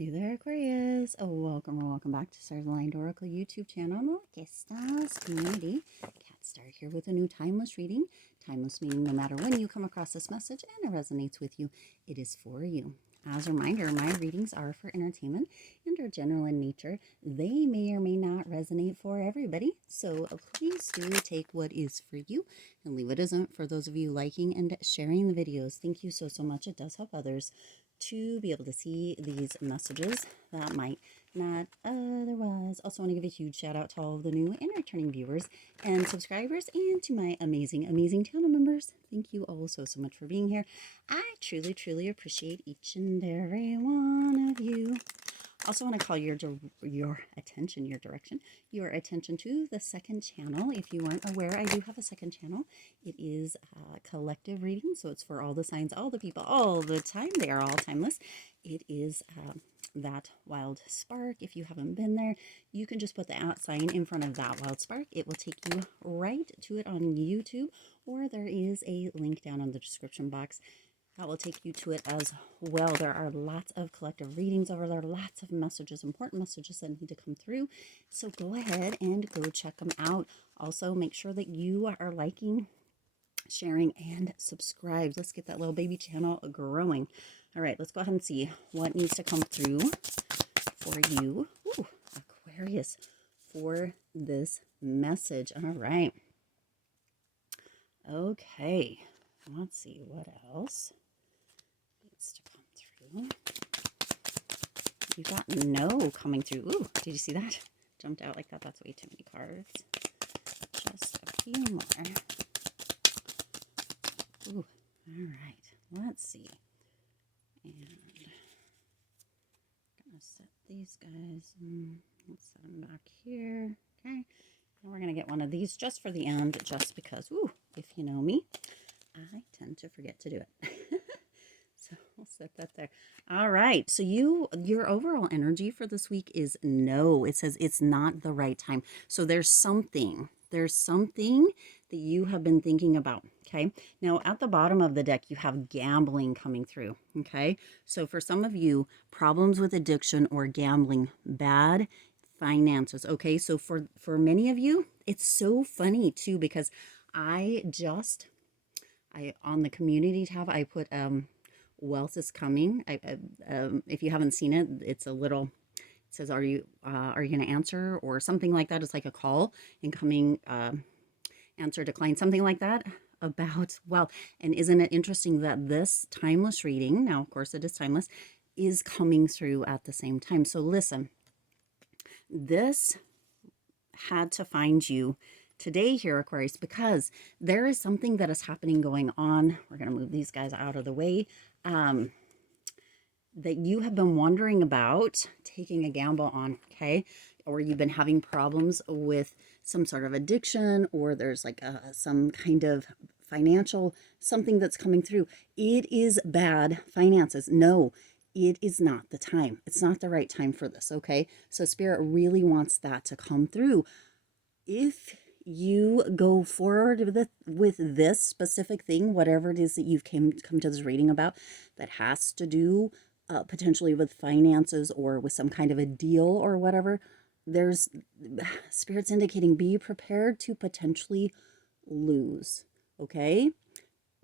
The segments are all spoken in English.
Hey there, Aquarius. Oh, welcome or welcome back to Stars Aligned Oracle YouTube channel and Luckystars community. Cat Star here with a new timeless reading. Timeless meaning no matter when you come across this message and it resonates with you, it is for you. As a reminder, my readings are for entertainment and are general in nature. They may or may not resonate for everybody, so please do take what is for you and leave what isn't. For those of you liking and sharing the videos, thank you so much. It does help others to be able to see these messages that might not otherwise. Also want to give a huge shout out to all of the new and returning viewers and subscribers, and to my amazing channel members. Thank you all so much for being here. I truly appreciate each and every one of you. Also want to call your attention to the second channel. If you weren't aware, I do have a second channel. It is collective reading, so it's for all the signs, all the people, all the time. They are all timeless. It is that wild spark. If you haven't been there, you can just put the @ sign in front of that wild spark. It will take you right to it on YouTube, or there is a link down in the description box that will take you to it as well. There are lots of collective readings over there, lots of messages, important messages that need to come through. So go ahead and go check them out. Also, make sure that you are liking, sharing, and subscribe. Let's get that little baby channel growing. All right, let's go ahead and see what needs to come through for you, Aquarius, for this message. All right. Okay, let's see what else needs to come through. You got no coming through. Ooh, did you see that? Jumped out like that. That's way too many cards. Just a few more. Ooh, all right. Let's see. And I'm gonna set these guys. Let's set them back here. Okay. And we're gonna get one of these just for the end, just because. Ooh, if you know me, I tend to forget to do it. So we'll set that there. All right. So your overall energy for this week is no. It says it's not the right time. So there's something that you have been thinking about. Okay. Now at the bottom of the deck, you have gambling coming through. Okay. So for some of you, problems with addiction or gambling, bad finances. Okay. So for many of you, it's so funny too, because I on the community tab, I put wealth is coming. If you haven't seen it, it's a little, it says, are you going to answer, or something like that. It's like a call, incoming, answer decline, something like that, about wealth. And isn't it interesting that this timeless reading, now of course it is timeless, is coming through at the same time. So listen, this had to find you today here, Aquarius, because there is something that is happening going on. We're going to move these guys out of the way, that you have been wondering about taking a gamble on, okay? Or you've been having problems with some sort of addiction, or there's like some kind of financial something that's coming through. It is bad finances. No, it is not the time. It's not the right time for this, okay? So Spirit really wants that to come through. If you go forward with this specific thing, whatever it is that you've come to this reading about, that has to do potentially with finances or with some kind of a deal or whatever, there's Spirit's indicating be prepared to potentially lose, okay?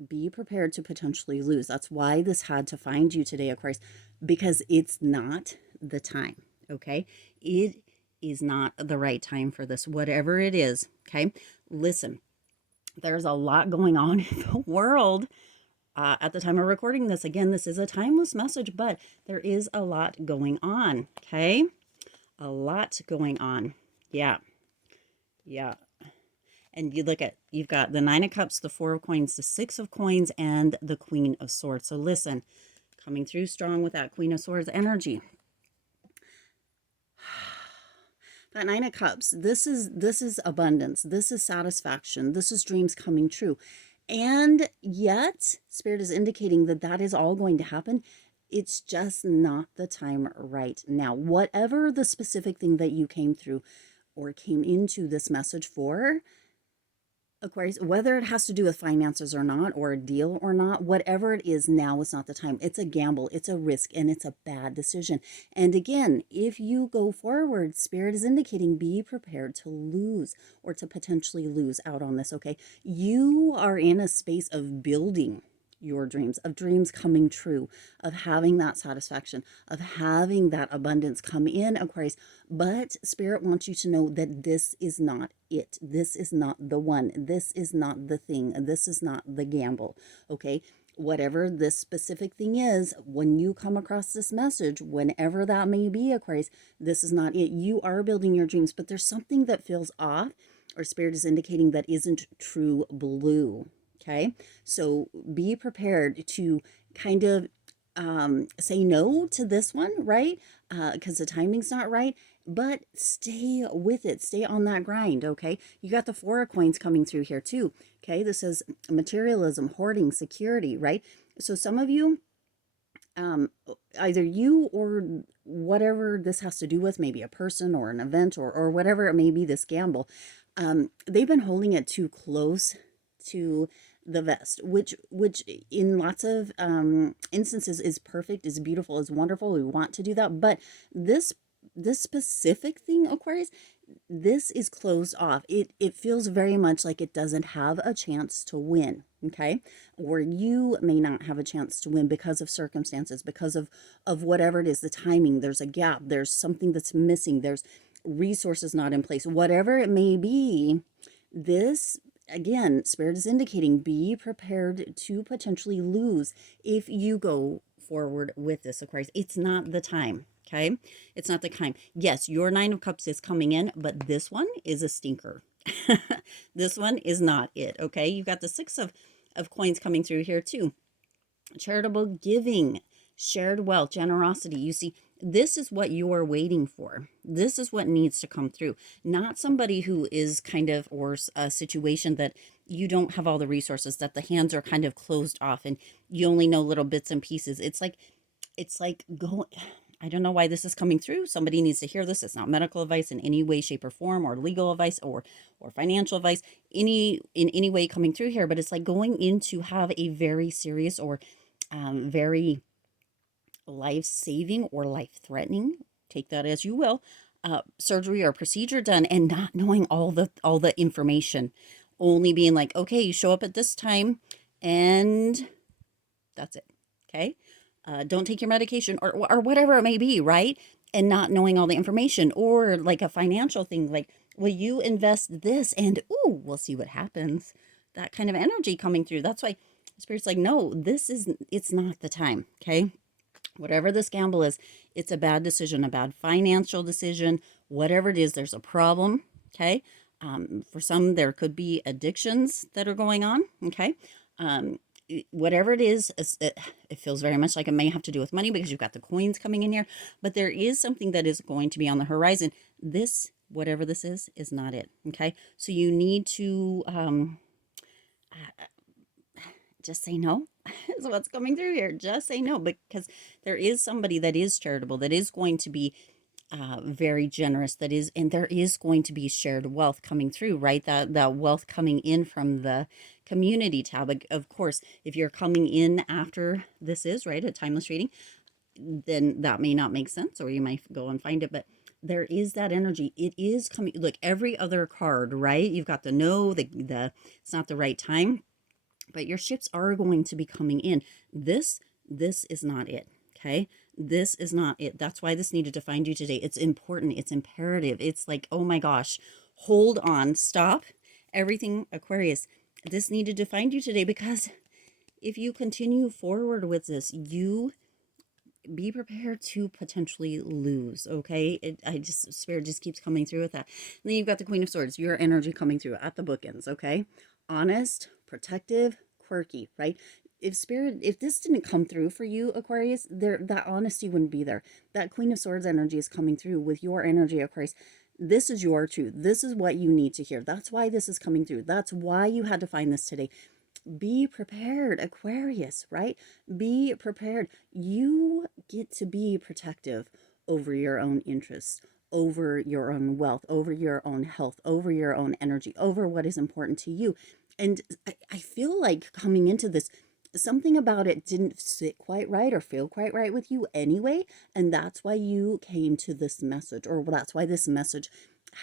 Be prepared to potentially lose. That's why this had to find you today, Aquarius, because it's not the time, okay? It is not the right time for this, whatever it is, okay? Listen, there's a lot going on in the world at the time of recording this. Again, this is a timeless message, but there is a lot going on, okay? A lot going on. Yeah. And you look at, you've got the 9 of Cups, the 4 of Coins, the 6 of Coins, and the Queen of Swords. So listen, coming through strong with that Queen of Swords energy. That 9 of Cups, this is abundance. This is satisfaction. This is dreams coming true. And yet, Spirit is indicating that that is all going to happen. It's just not the time right now. Whatever the specific thing that you came through or came into this message for, Aquarius, whether it has to do with finances or not, or a deal or not, whatever it is, now is not the time. It's a gamble, it's a risk, and it's a bad decision. And again, if you go forward, Spirit is indicating be prepared to lose or to potentially lose out on this, okay? You are in a space of building your dreams, of dreams coming true, of having that satisfaction, of having that abundance come in, Aquarius. But Spirit wants you to know that this is not it. This is not the one. This is not the thing. This is not the gamble. Okay. Whatever this specific thing is, when you come across this message, whenever that may be, Aquarius, this is not it. You are building your dreams, but there's something that feels off, or Spirit is indicating that isn't true blue. Okay. So be prepared to kind of say no to this one, right? Because the timing's not right, but stay with it. Stay on that grind, okay? You got the Four of Coins coming through here too, okay? This is materialism, hoarding, security, right? So some of you, either you or whatever this has to do with, maybe a person or an event or whatever it may be, this gamble, they've been holding it too close to the vest, which in lots of instances is perfect, is beautiful, is wonderful. We want to do that, but this specific thing, Aquarius, this is closed off. It feels very much like it doesn't have a chance to win, okay? Or you may not have a chance to win because of circumstances, because of whatever it is, the timing, there's a gap, there's something that's missing, there's resources not in place, whatever it may be. This, again, Spirit is indicating be prepared to potentially lose if you go forward with this, Aquarius. It's not the time, okay? It's not the time. Yes, your Nine of Cups is coming in, but this one is a stinker. This one is not it, okay? You've got the Six of Coins coming through here too. Charitable giving, shared wealth, generosity. You see, this is what you're waiting for. This is what needs to come through. Not somebody who is kind of, or a situation that you don't have all the resources, that the hands are kind of closed off and you only know little bits and pieces. It's like go. I don't know why this is coming through. Somebody needs to hear this. It's not medical advice in any way, shape, or form, or legal advice, or financial advice, in any way coming through here. But it's like going in to have a very serious or very life-saving or life-threatening, take that as you will, surgery or procedure done, and not knowing all the information, only being like, okay, you show up at this time and that's it, okay? Don't take your medication or whatever it may be, right? And not knowing all the information, or like a financial thing, like, will you invest this? And ooh, we'll see what happens. That kind of energy coming through. That's why Spirit's like, no, it's not the time, okay? Whatever this gamble is, it's a bad decision, a bad financial decision, whatever it is, there's a problem, okay? For some, there could be addictions that are going on, okay? Whatever it is, it feels very much like it may have to do with money because you've got the coins coming in here, but there is something that is going to be on the horizon. This, whatever this is not it, okay? So you need to just say no. Is what's coming through here. Just say no, because there is somebody that is charitable, that is going to be very generous, and there is going to be shared wealth coming through, right? That wealth coming in from the community tab. Of course, if you're coming in after this is, right, a timeless reading, then that may not make sense, or you might go and find it, but there is that energy. It is coming. Look, every other card, right? You've got the no, the it's not the right time, but your ships are going to be coming in. This is not it, okay? This is not it. That's why this needed to find you today. It's important. It's imperative. It's like, oh my gosh, hold on, stop everything, Aquarius. This needed to find you today, because if you continue forward with this, you be prepared to potentially lose, okay? Spirit just keeps coming through with that. And then you've got the Queen of Swords, your energy coming through at the bookends, okay? Honest, protective, quirky, right? If this didn't come through for you, Aquarius, that honesty wouldn't be there. That Queen of Swords energy is coming through with your energy, Aquarius. This is your truth. This is what you need to hear. That's why this is coming through. That's why you had to find this today. Be prepared, Aquarius, right? Be prepared. You get to be protective over your own interests, over your own wealth, over your own health, over your own energy, over what is important to you. And I feel like coming into this, something about it didn't sit quite right or feel quite right with you anyway. And that's why you came to this message, or that's why this message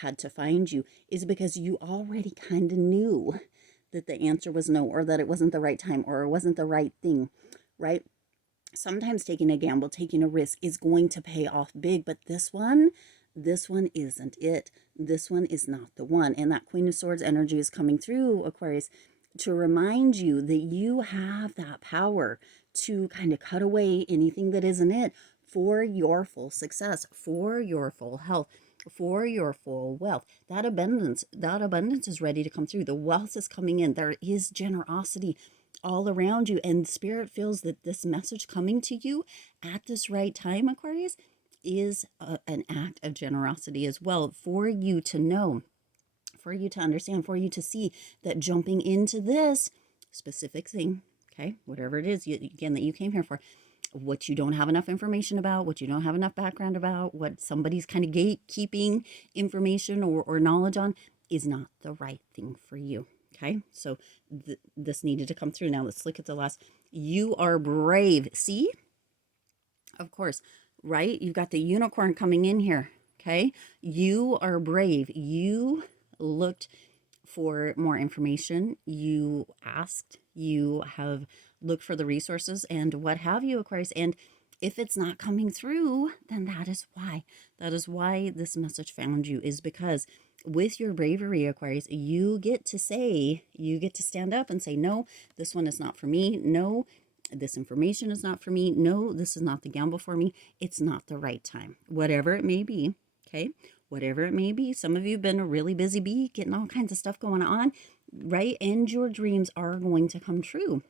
had to find you, is because you already kind of knew that the answer was no, or that it wasn't the right time, or it wasn't the right thing, right? Sometimes taking a gamble, taking a risk is going to pay off big, but this one isn't it. This one is not the one. And that Queen of Swords energy is coming through, Aquarius, to remind you that you have that power to kind of cut away anything that isn't it for your full success, for your full health, for your full wealth. That abundance is ready to come through. The wealth is coming in. There is generosity all around you, and Spirit feels that this message coming to you at this right time, Aquarius, is an act of generosity as well, for you to know, for you to understand, for you to see that jumping into this specific thing, okay, whatever it is, again, that you came here for, what you don't have enough information about, what you don't have enough background about, what somebody's kind of gatekeeping information or knowledge on, is not the right thing for you. Okay, so this needed to come through. Now let's look at the last. You are brave. See? Of course, right? You've got the unicorn coming in here. Okay, you are brave. You looked for more information. You asked. You have looked for the resources and what have you, Aquarius. And if it's not coming through, then that is why. That is why this message found you, is because with your bravery, Aquarius, you get to stand up and say, no, this one is not for me. No, this information is not for me. No, this is not the gamble for me. It's not the right time. Whatever it may be, okay? Whatever it may be. Some of you have been a really busy bee, getting all kinds of stuff going on, right? And your dreams are going to come true.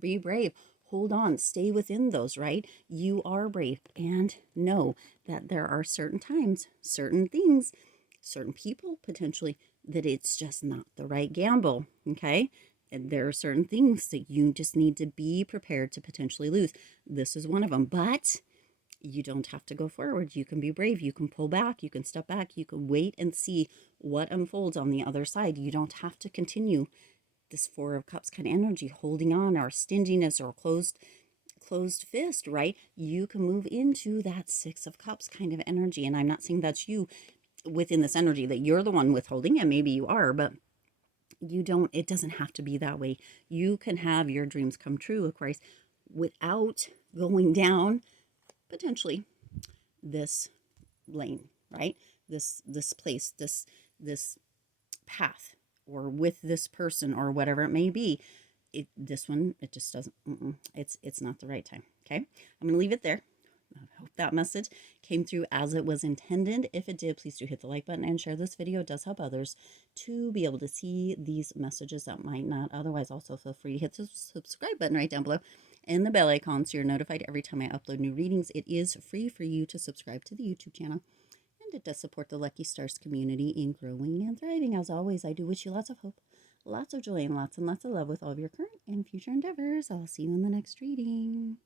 Be brave. Hold on. Stay within those, right? You are brave. And know that there are certain times, certain things, certain people potentially, that it's just not the right gamble, okay? And there are certain things that you just need to be prepared to potentially lose. This is one of them, but you don't have to go forward. You can be brave. You can pull back. You can step back. You can wait and see what unfolds on the other side. You don't have to continue this Four of Cups kind of energy, holding on, or stinginess, or closed fist, right? You can move into that Six of Cups kind of energy. And I'm not saying that's you within this energy, that you're the one withholding, and maybe you are, but it doesn't have to be that way. You can have your dreams come true, Aquarius, without going down potentially this lane, right? This place, this path, or with this person, or whatever it may be. This one, it just doesn't, it's not the right time. Okay, I'm gonna leave it there. I hope that message came through as it was intended. If it did, please do hit the like button and share this video. It does help others to be able to see these messages that might not otherwise. Also, feel free to hit the subscribe button right down below and the bell icon so you're notified every time I upload new readings. It is free for you to subscribe to the YouTube channel, and it does support the Lucky Stars community in growing and thriving. As always, I do wish you lots of hope, lots of joy, and lots of love with all of your current and future endeavors. I'll see you in the next reading.